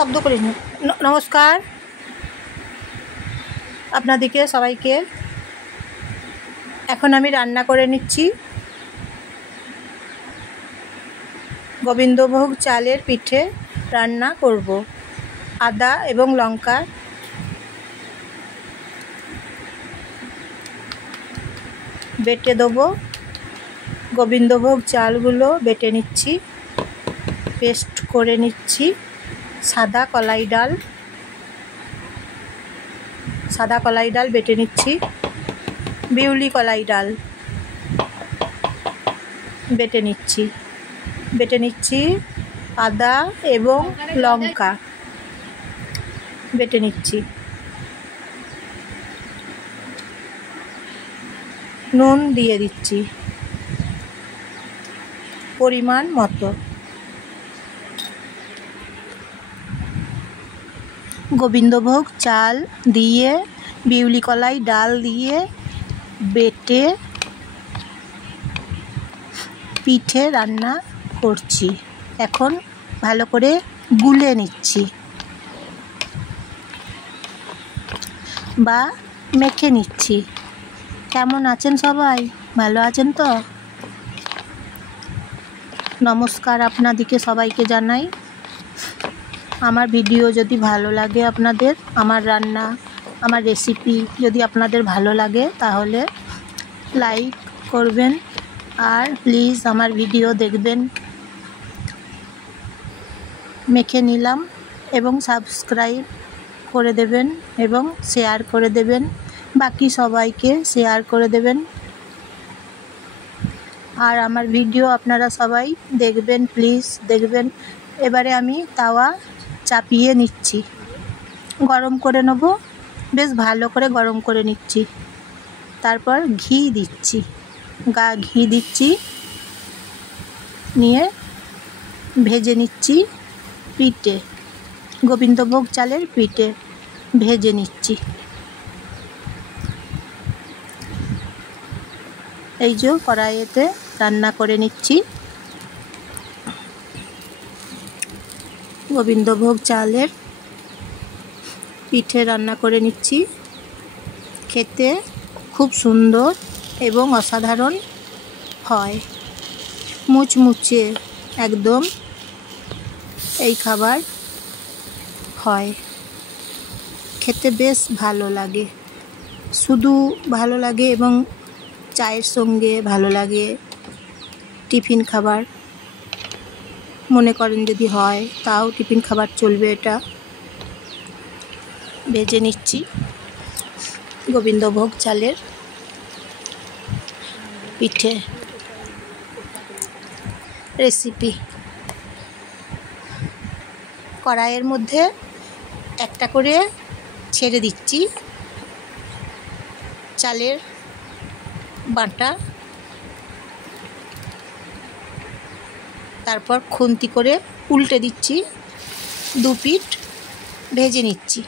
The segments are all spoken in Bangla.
শব্দ করিস না। নমস্কার আপনাদেরকে সবাইকে। এখন আমি রান্না করে নিচ্ছি গোবিন্দভোগ চালের পিঠে রান্না করব। আদা এবং লঙ্কা বেটে দেবো। গোবিন্দভোগ চালগুলো বেটে নিচ্ছি, পেস্ট করে নিচ্ছি। সাদা কলাই ডাল বেটে নিচ্ছি। বিউলি কলাই ডাল বেটে নিচ্ছি। আদা এবং লঙ্কা বেটে নিচ্ছি। নুন দিয়ে দিচ্ছি পরিমাণ মতো। গোবিন্দভোগ চাল দিয়ে বিউলি কলাই ডাল দিয়ে বেটে পিঠে রান্না করছি। এখন ভালো করে গুলে নিচ্ছি বা মেখে নিচ্ছি। কেমন আছেন সবাই? ভালো আছেন তো? নমস্কার আপনাদেরকে সবাইকে জানাই। আমার ভিডিও যদি ভালো লাগে আপনাদের, আমার রান্না, আমার রেসিপি যদি আপনাদের ভালো লাগে তাহলে লাইক করবেন আর প্লিজ আমার ভিডিও দেখবেন। মেখে নিলাম এবং সাবস্ক্রাইব করে দেবেন এবং শেয়ার করে দেবেন, বাকি সবাইকে শেয়ার করে দেবেন। আর আমার ভিডিও আপনারা সবাই দেখবেন, প্লিজ দেখবেন। এবারে আমি তাওয়া চাপিয়ে নিচ্ছি, গরম করে নেব, বেশ ভালো করে গরম করে নিচ্ছি। তারপর ঘি দিচ্ছি, নিয়ে ভেজে নিচ্ছি পিঠে, গোবিন্দভোগ চালের পিঠে ভেজে নিচ্ছি। এই যে কড়াইতে রান্না করে নিচ্ছি গোবিন্দভোগ চালের পিঠে রান্না করে নিচ্ছি। খেতে খুব সুন্দর এবং অসাধারণ হয়, মুচমুচে একদম এই খাবার হয়। খেতে বেশ ভালো লাগে, শুধু ভালো লাগে এবং চায়ের সঙ্গে ভালো লাগে। টিফিন খাবার মনে করেন যদি হয়, তাও টিফিন খাবার চলবে। এটা ভেজে নিচ্ছি গোবিন্দভোগ চালের পিঠে রেসিপি। কড়াইয়ের মধ্যে একটা করে ছেড়ে দিচ্ছি চালের বাটা, তারপর খুন্তি করে উল্টে দিচ্ছি, দু পিঠ ভেজে নিচ্ছি।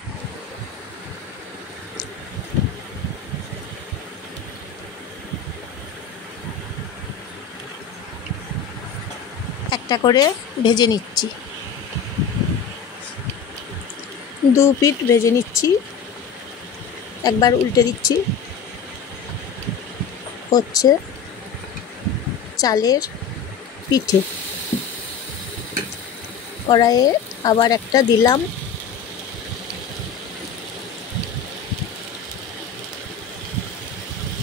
একটা করে ভেজে নিচ্ছি, দু পিঠ ভেজে নিচ্ছি। একবার উল্টে দিচ্ছি। হচ্ছে চালের পিঠে। কড়াইয়ে আবার একটা দিলাম,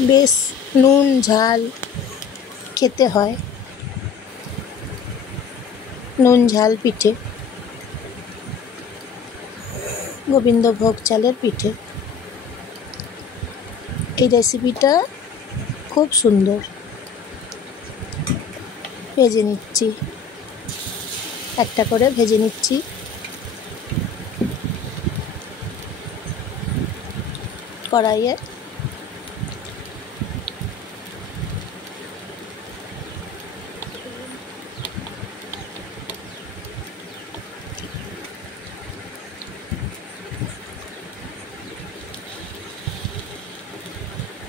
বেশ নুন ঝাল খেতে হয়, নুন ঝাল পিঠে, গোবিন্দভোগ চালের পিঠে। এই রেসিপিটা খুব সুন্দর। ভেজে নিচ্ছি, একটা করে ভেজে নিচ্ছি। কড়াইয়ে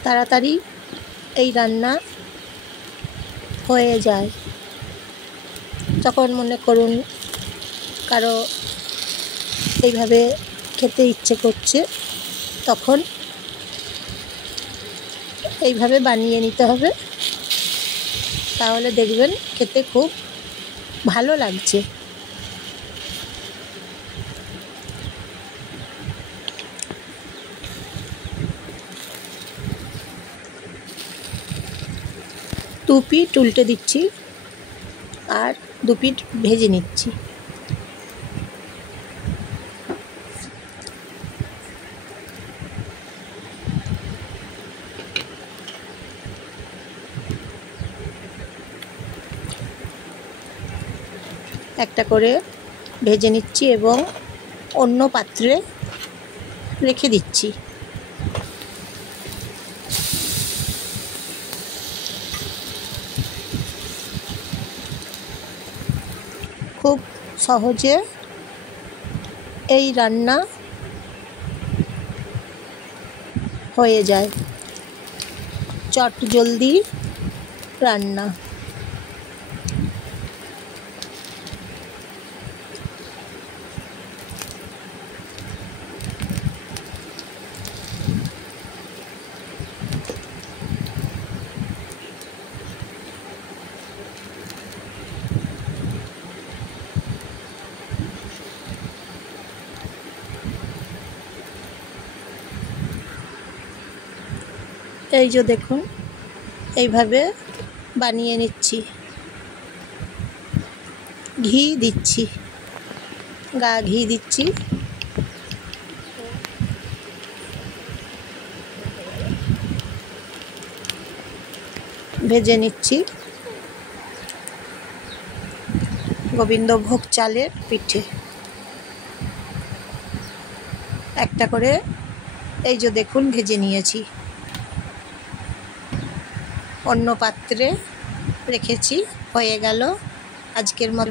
তাড়াতাড়ি এই রান্না হয়ে যায়। যখন মনে করুন কারো এইভাবে খেতে ইচ্ছে করছে তখন এইভাবে বানিয়ে নিতে হবে, তাহলে দেখবেন খেতে খুব ভালো লাগছে। দু পিঠ উল্টে দিচ্ছি আর দু পিঠ ভেজে নিচ্ছি। একটা করে ভেজে নিচ্ছি এবং অন্য পাত্রে রেখে দিচ্ছি। খুব সহজে এই রান্না হয়ে যায়, চট জলদি রান্না। এই যে দেখুন, এইভাবে বানিয়ে নিচ্ছি। ঘি দিচ্ছি, ঘি দিচ্ছি। ভেজে নিচ্ছি গোবিন্দভোগ চালের পিঠে। একটা করে এই যে দেখুন ভেজে নিয়েছি, অন্য পাত্রে রেখেছি। হয়ে গেল আজকের মতো।